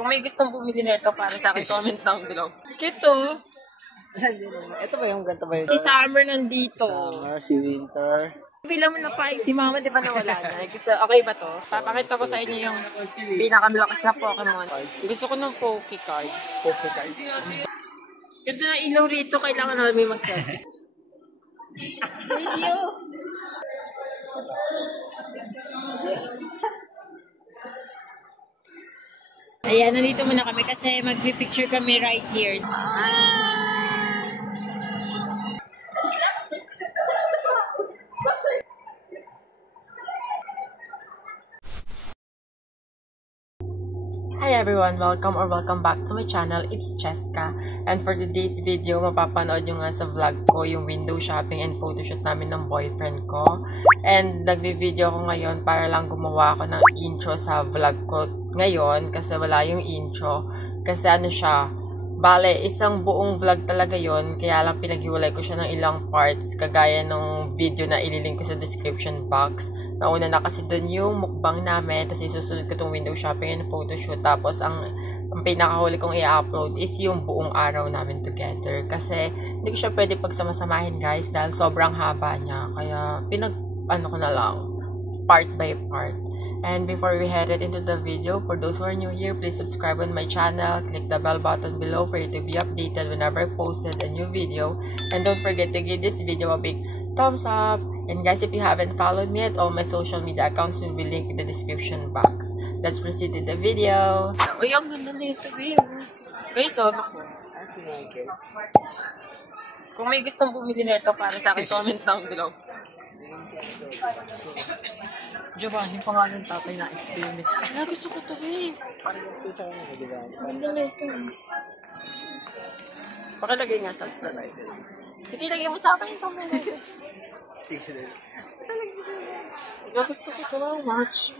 Kung may gustong bumili na ito para sa akin, comment down below. Kito. Ito ba yung ganito ba yun? Si Summer nandito. Summer, si Winter. Bilang mo na pa, si Mama di ba nawala na? Okay ba to? Papakita ko sa inyo yung pinakamalakas na Pokemon. Gusto ko ng Pokecard. Pokecard. Ganda na ilaw rito, kailangan namin mag-service. Video! Ayan, nandito muna kami kasi mag-picture kami right here. Hi everyone! Welcome back to my channel. It's Cheska. And for today's video, mapapanood nyo nga sa vlog ko yung window shopping and photoshoot namin ng boyfriend ko. And nagvi-video ko ngayon para lang gumawa ako ng intro sa vlog ko ngayon kasi wala yung intro. Kasi ano siya, bale, isang buong vlog talaga yon, kaya lang pinaghiwalay ko siya ng ilang parts kagaya ng video na ililink ko sa description box. Nauna na kasi dun yung mukbang namin, tapos isusunod ko tong window shopping and photoshoot, tapos ang pinakahuli kong i-upload is yung buong araw namin together. Kasi hindi ko siya pwede pagsamasamahin guys dahil sobrang haba niya, kaya pinag-ano ko na lang, part by part. And before we headed into the video, for those who are new here, please subscribe on my channel, click the bell button below for you to be updated whenever I posted a new video, and don't forget to give this video a big thumbs up. And guys, if you haven't followed me at all my social media accounts will be linked in the description box. Let's proceed to the video. Uy, ang ganda na ito, babe. Guys, so, ako. Si Michael. Kung may gustong bumili na ito para sa akin, comment down below. Giovanni, pangalan tatay na experiment. Wala, gusto ko ito, babe. Parang ito sa kanya, di ba? Ganda na ito. Pakilagay nga sa na tayo. Sige, lagay mo sa akin ito. Sige. Gusto ko ito lang, much.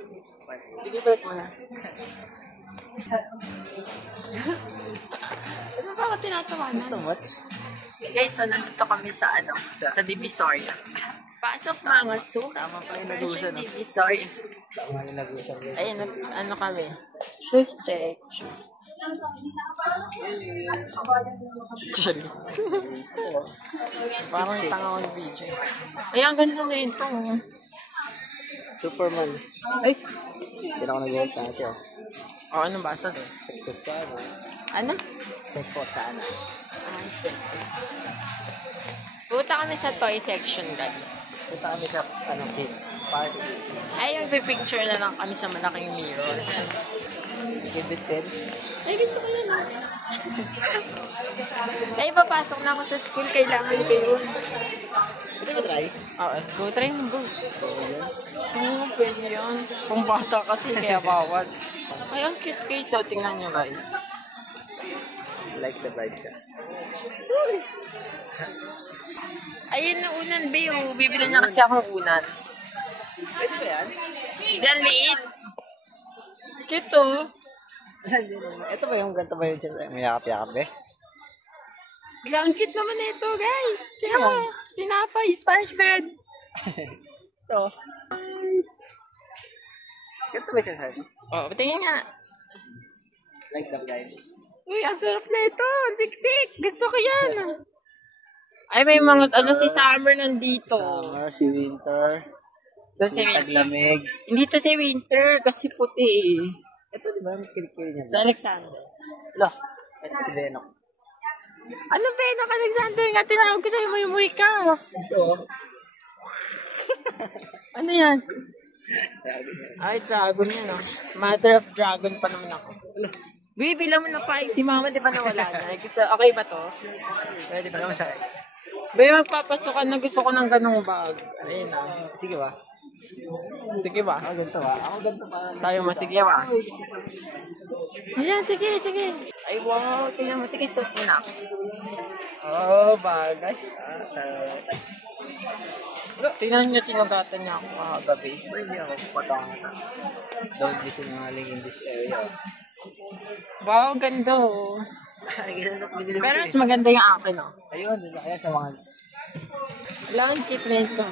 Sige, balik mo na. Ano ba ako tinatawanan? Gusto much? Guys, so nandito kami sa ano? Sa Divisoria. Pasok mga so. Tama pa yung nag-uusan. Divisoria. Tama yung nag-uusan. Ayun, ano kami? Shoes check. Sorry. Parang tanga ko ng video. Ay, ang ganda na ito. Superman. Ay! Hindi na ako nag-work na ito. O, anong basa doon? Seko sana. Ano? Seko sana. Ah, punta kami sa toy section, guys. Punta kami sa kids party. Ay, magpipicture na lang kami sa malaking mirror. Give it 10. Ay, gusto ko yun. Ay, papasok na ako sa school. Kailangan ko yun. Pwede ba try? Oo, go. Try mo, go. Oo, pwede yun. Kung bata kasi, kaya bawal. Ay, ang cute guys. So, tingnan nyo guys. Like the vibe ka. Ayun na unan, Beo. Bibili niya kasi akong unan. Pwede ba yan? Yan, liit. Cute oh. Ito ba yung ganito ba yun? Mayakap-yakap eh? Ang cute naman ito, guys. Kaya mo, tinapay, Spanish bread. Ito. Ganito ba siya sa'yo? Oo, tingin nga. Like the vibe. Uy, ang sarap na ito. Ang siksik. Gusto ko yan. Ay, may mga, si Summer nandito. Summer, si Winter. Si Taglamig. Hindi to si Winter, kasi puti. Ito, di ba? Kilikili niya. Sa Alexander. Loh, ito si Benok. Ano Benok, Alexander? Nga tinawag ko sa'yo, muy ka. Ito. Ano yan? Ay, dragon yan, no? Mother of dragon pa naman ako. Bilang mo na pa, si Mama di ba nawala na? Okay ba to? Pwede ba? Bay, magpapasokan na gusto ko ng ganong bag. Ayun na. Sige ba? Sige ba? Ako ganito ba? Ako ganito pa. Sabi mo, sige ba? Ayan, sige. Ay, wow. Tingnan mo. Sige, suot mo na ako. Oh, bagay. Tingnan nyo, sinugatan niya ako kagabi. Hindi ako patangan. Don't be sinungaling in this area. Wow, ganda oh. Pero mas maganda yung akin oh. Ayun, kaya sa mga... Wala ang cute na ito.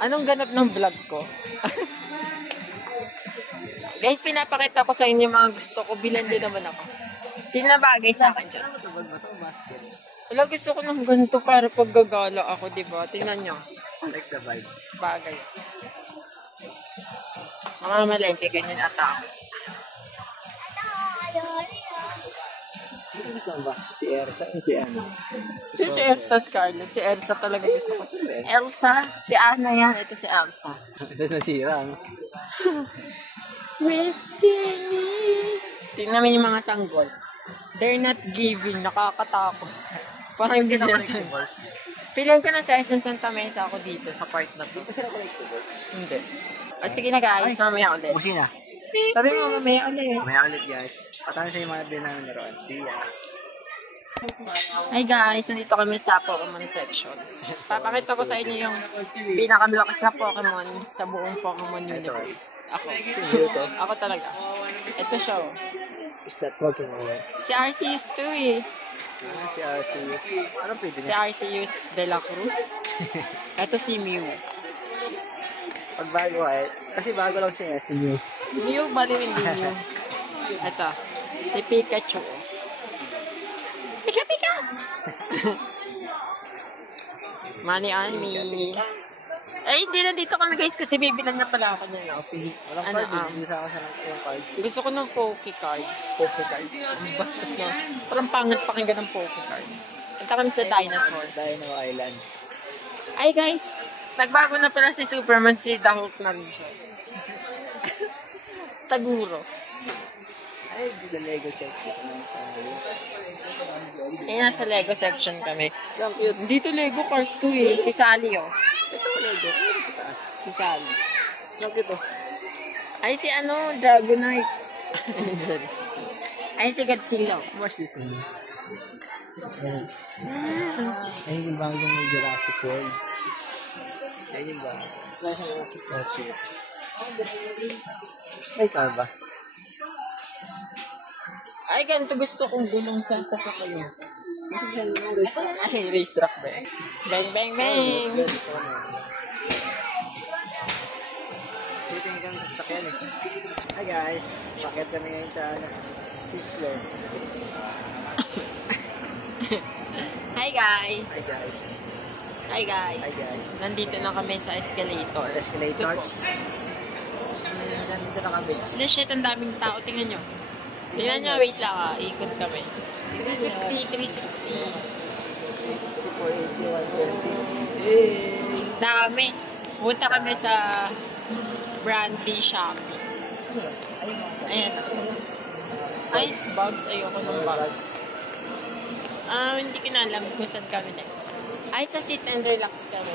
Anong ganap ng vlog ko? Guys, pinapakita ko sa inyo yung mga gusto ko. Bilan din naman ako. Sino na bagay sa akin dyan? Ano ito? Bag ba ito? Basket. Wala, gusto ko ng ganito para paggagala ako, diba? Tingnan nyo. I like the vibes. Bagay. Mga malengke, ganyan ata ako. Ano gusto mo ba? Si Ersa o si ano? Si Elsa Scarlett. Si Elsa talaga gusto ko. Elsa? Si Anna yan. Ito si Elsa. Ito nasira, ano? Whiskey. Tingnan mo yung mga sanggol. They're not giving. Nakakatakot. Parang hindi sila sanggol. Feeling ko na sa SM Santa Mesa ako dito sa part na to. Hindi pa sila collectibles. Hindi. At sige na guys, mamaya ulit. Busi na. Sabi mo mamaya ulit. Mamaya ulit guys. Patahan sa yung mga bin namin naroon. See ya. Hi guys, nandito kami sa Pokemon section. Papakita ko sa inyo yung pinakamalakas na Pokemon sa buong Pokemon universe. Ako. Sino ito? Ako talaga. Ito siya. Oh. Is that Pokemon? Si Arceus to eh. Ah, si Arceus. Ano pwede Si niya? Arceus de la Cruz. Ito si Mew. Pag bago ay, kasi bago lang siya si Mew. Mew ba rin hindi Mew? Ito. Si Pikachu. Pika Pika! Money on me. Ay, hindi na dito kami guys kasi bibilan na pala ako niya. Walang Ano, card, hindi sa ako siya ng card. Gusto ko ng Poke card. Poke card. Bastos na. Parang pangat pakinggan ng Poke cards. Punta kami sa dinosaur. Dino Islands. Ay guys, nagbago na pala si Superman, si The Hulk na rin siya. Taguro. Ay, the Lego set. Eh, nasa Lego section kami. Yung cute. Dito Lego cars to eh. Si Sally oh. Ito Lego. Ano sa taas? Si Sally. Yung cute oh. Ay, si ano, Dragonite. Ay, si Godzilla. How much this one? Ay, yung bagong may Jurassic World. Ay, yung bagong. Jurassic World. May car ba? Ay, ganito gusto kong gulong sa sasakyan. Ay, racetrack ba eh? Bang, bang, bang! Dito yung kang sasakyan eh. Hi guys, bakit kami ngayon sa ano? 5th floor. Hi guys! Hi guys. Hi guys! Hi guys. Nandito na kami sa escalator. Escalators. Nandito na kami. Hindi, shit, ang daming tao. Tingnan nyo. Tingnan nyo, wait lang ah. Ikot kami. 360, 360. 64, 81, 20. Dami. Punta kami sa Brandy Shopping. Ayan. Ay, bags. Ayoko ng bags. Hindi ko na alam kung saan kami next. Ay, sa sit and relax kami.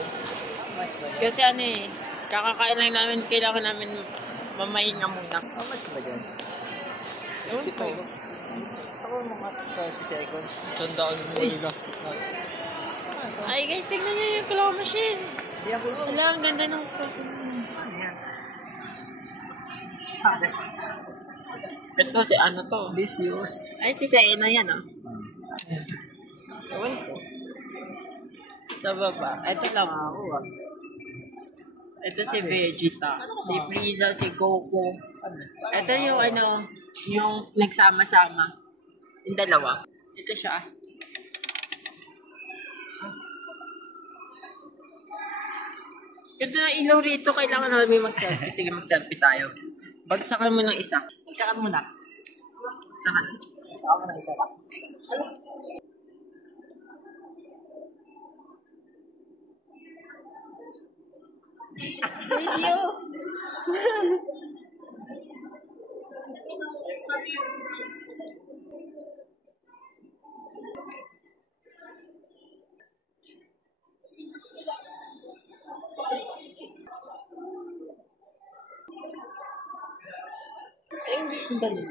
Kasi ano eh, kakakain lang namin, kailangan namin mamahinga muna. How much ba dyan? Ewan ko. Ako mga 30 seconds. Tandaan mo yung gastos natin. Ay guys, tingnan nyo yung claw machine. Hindi ako yun. Wala, ang ganda ng Pokemon. Yan. Ito si ano to? Vicious. Ay, si Sena yan ah. Ewan ko. Sa baba. Ito lang. Ako ah. Ito si Vegeta. Si Frieza, si Goku. Ito yung ano, yung nagsama-sama. Yung dalawa. Ito siya. Ganda na ilaw rito. Kailangan namin mag-selfie. Sige, mag-selfie tayo. Bagsakan mo ng isa. Magsakan mo na. Bagsakan. Magsakan mo na isa pa. Video! Ang dali.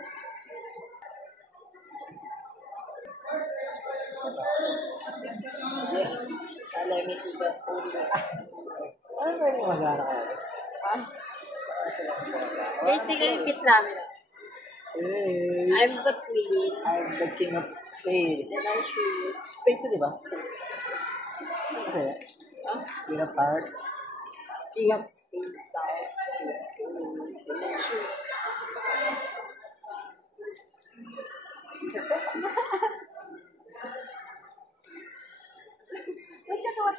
Yes. Alam mo si Beth Puri. Ano ba yung mag-aaral ka? Ah. Guys, tingnan yung kit namin. Hey! I'm the queen. I'm the king of Spade. Then I choose. Spade to, di ba? Ano kasi? Huh? King of Hearts. King of Spades. King of Spades. Then I choose.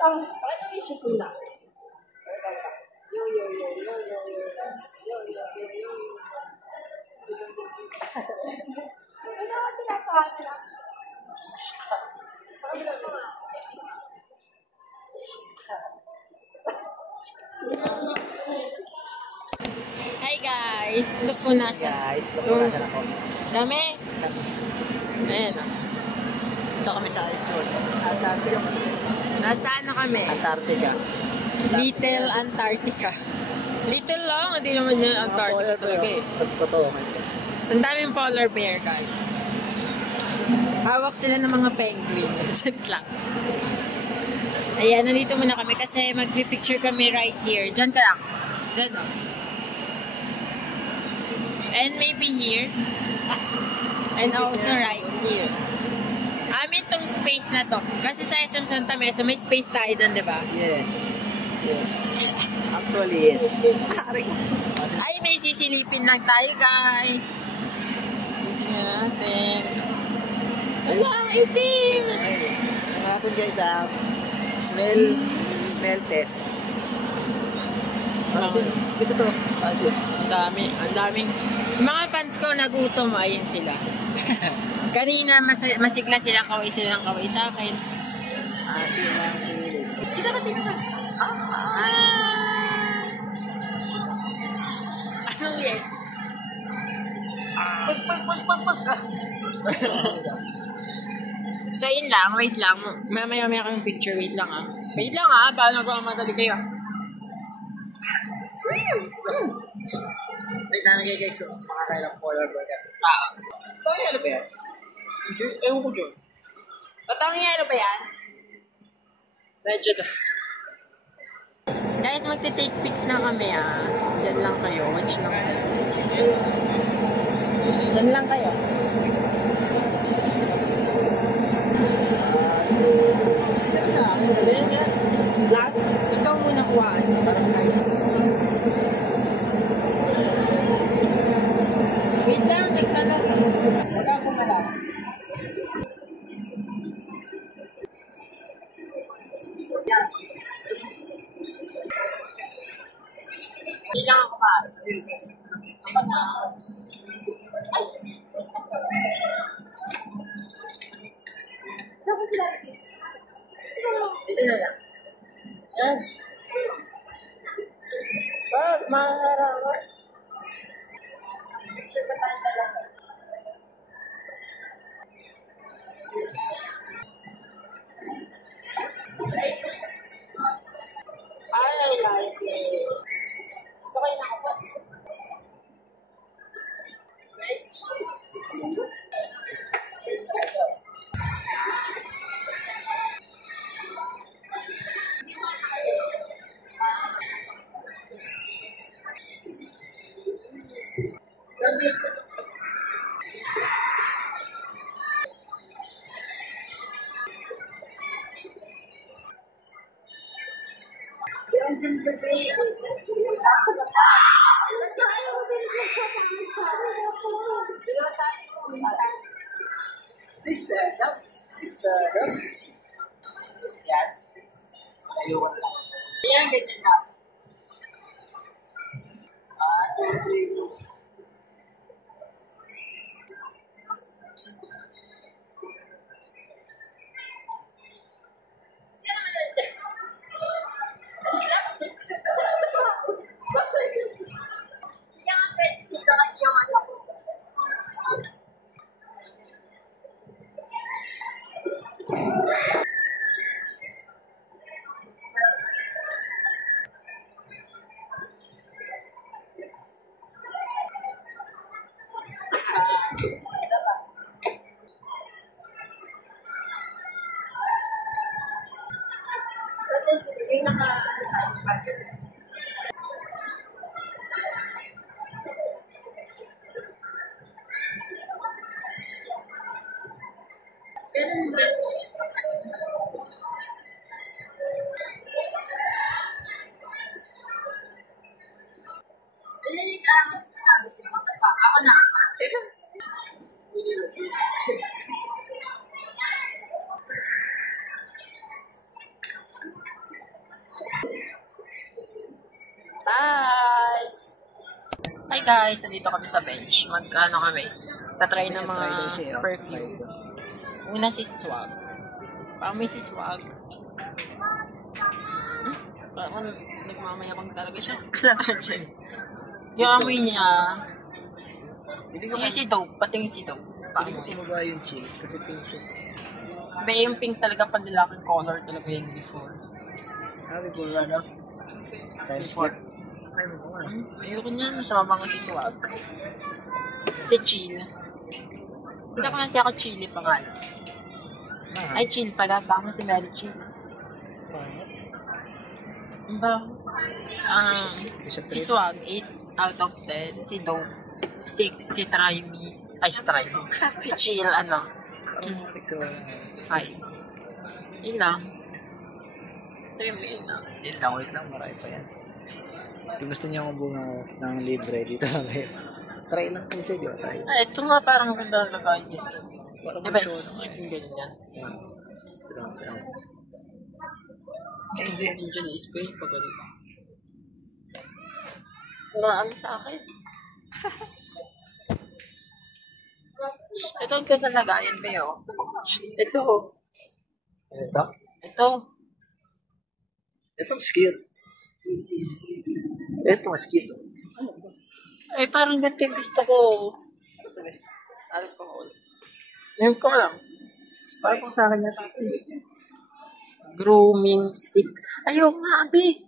Bakit ang issue sula? Yo. Ano ako tinatawa na lang? Hi guys! Look po nasa. Guys, lupunasan ako. Kami? Ayan o. Ito kami sa Isol. Antarctica. Nasa ano kami? Antarctica. Little Antarctica. Little lang, hindi naman yan Antarctica talaga eh. Sabi ko to. Ang daming polar bear guys. Hawak sila ng mga penguin. Just lang. Ayan, nandito muna kami kasi magpipicture kami right here. Diyan ka lang. Diyan o. And maybe here. And also right here. Amin tong space na to. Kasi sa SM Santa Mesa, may space tayo doon, di ba? Yes. Actually, yes. Ay, may sisilipin lang tayo, guys. Tingnan natin. Wala, itim! Tingnan natin guys, smell test. Pansin. Ito to. Pansin. Ang daming. Mga fans ko nagutom, ayun sila. Kanina, masigla sila kaway sa akin. Sila. Dito ka. Anong yes? Pag. So, yun lang. Wait lang. Mamaya kami picture. Wait lang paano ko madali kayo? Wait namin kayo guys. Makakain ng polar bear. Tangi ano ba yan? Ewan ko dyan. Tatangi ano ba yan? Medyo to. Guys, magte-take pics na kami Diyan lang kayo. Watch lang kayo. Diyan lang kayo. Lahat, ikaw muna kuhaan. Wait lang, nagtalag. Wala ko malap. Yan. Hindi lang ako pa. Ako na. Ay! Dito na lang. Yan. Maharap. Picture ba tayong dalawa? I like it. Okay na ako. Yan. Ayun lang. Ayan, ganyan na. Yung naka-ano tayo, budget. Ganun ba? Kasi ako na. Hi guys, nandito kami sa bench. Mag-ano kami? Tatry ng mga perfume. Una si Swag. Parang may si Swag. Parang nagmamayabang talaga siya. Yung amoy niya. Yung si Dope, patingin si Dope. Hindi ko kumaba yung chill kasi pink siya. Ba yung pink talaga panlilaking color talaga yun before. Before ano? Time skip. Ay, mo ko Ayoko niyan, masama nga si Swag. Si Chill. Hindi ko kasi ako Chili pangalan. Ay, Chill pala. Baka si Mary Chill. Ba? Si Swag, 8 out of 10. Si Dope, 6. Si Try Me. Ay, si Try Me. Si Chill, 5. Yun lang. Sabi mo yun lang. Yun lang, wait lang. Marami pa yan. Kung gusto niyo akong bunga ng libre, dito lang kayo. Try lang kasi, di ba? Try. Ay, ito nga parang ganda ang lagay dito. Parang Diba? Yung ganyan. Ito lang. Ay, hindi. Diyan i-spray pag ganito. Ano sa akin? Ito ang ganda lagayan ba yun? Ito. Ito? Ito. Ito mas cute. Ito mas cute. Ay, parang ganito yung gusto ko. Alcohol. Ngayon ko lang. Parang kung sa akin yan. Grooming stick. Ayaw nga, abi.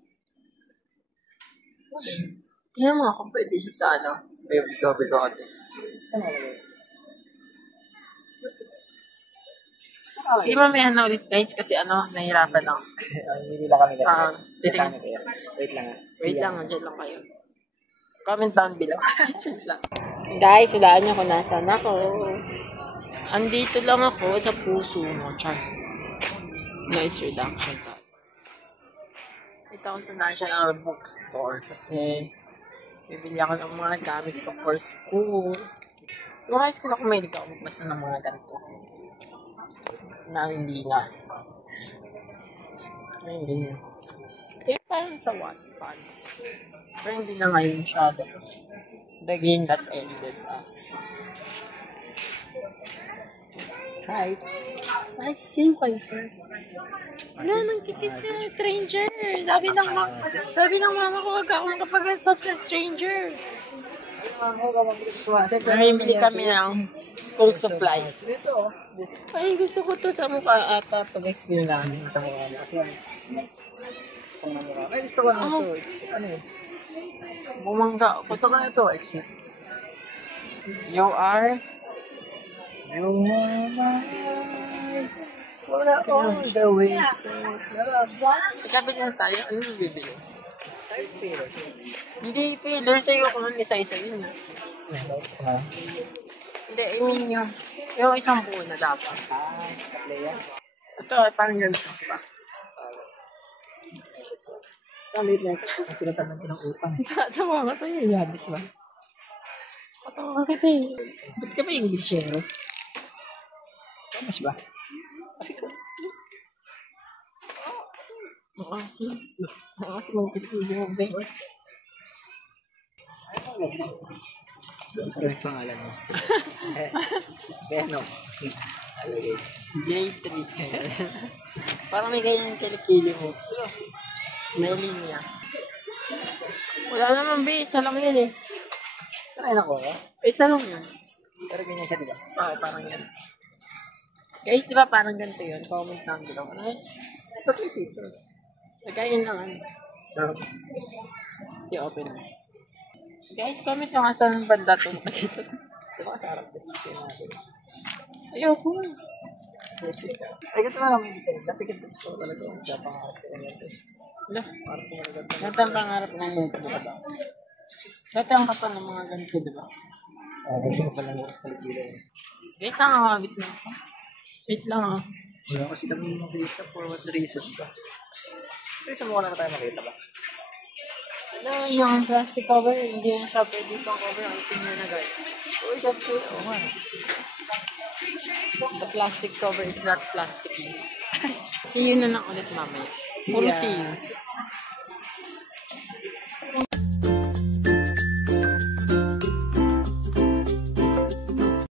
Tingnan mo kung pwede siya sa ano. Ay, bigote. Saan nakalagay? Sige, mamaya na ulit guys kasi nahirapan lang. Hindi lang kami ganito. Titingin. Wait lang Wait lang, andyan lang kayo. Comment down below. Just lang. Guys, hulaan niyo kung nasaan ako. Andito lang ako sa puso mo. Char. Noise reduction. Ito ako sa National Bookstore kasi bibili ako ng mga gamit ko for school. So, high school ako mahilig ako magbasa ng mga ganito. Na hindi na. Hindi na. Eh, parang sa Wattpad. Pero hindi na ngayon masyado. The game that ended us. Heights. Ay, sino kayo, sir? Wala, nagkikis na stranger. Sabi ng mama ko, wag ako makapag-assault na stranger. Namimili kami ng school supplies. Ay, gusto ko to sa mukha ata pag-explain namin sa mukha mo. Kasi ay, gusto ko na ito. Ano yun? bumangga. Gusto ko na ito. Exit. You are? Yung wala all the ways Ikapit lang tayo. Ano yung bibili? side pillars. Hindi, filler sa'yo kung ano isa-isa yun. Hindi, I mean yung isang buo na dapat. Tatlo yan. Ito, parang ganito pa. Ang liit na ito. Ang silatan natin ng utang. Tatawa ka tayo, yabis ba? Tatawa ka tayo. Ba't ka ba Englishero? Mas ba? Makasi. Makasi mong pinipili mo, be. Ano yung pangalan mo? Beno. J3. Parang may ganyan kilikili mo. May linya. Wala naman, be. Isa lang yan eh. Try na ko. Isa lang yun. Pero ganyan siya, diba? Oo, parang yan. Guys, di ba parang ganito yun? Comment lang below. Ano yun? Ba't may zipper? Lagayin lang. I-open mo. Guys, comment nyo nga saan banda ito. Diba kasarap din? Ayoko. Ay, ganito na lang yung design. Dati ganito gusto ko talaga yung pangarap ko ganito. Wala. Parang kumalagat na. Ganito ang pangarap ng nito. Dati ang kapal ng mga ganito, di ba? Gusto ko pala ng paligila yun. Guys, nakakabit na ako. Wait lang ah. Wala kasi kami makita for what reason ba? Pero sa mukha na tayo makita ba? Ano, yung plastic cover, hindi na siya pwede itong cover. Ang tingnan na guys. Uy, sabi ko, oo nga. The plastic cover is not plastic. See you na lang ulit mamaya. Puro see you.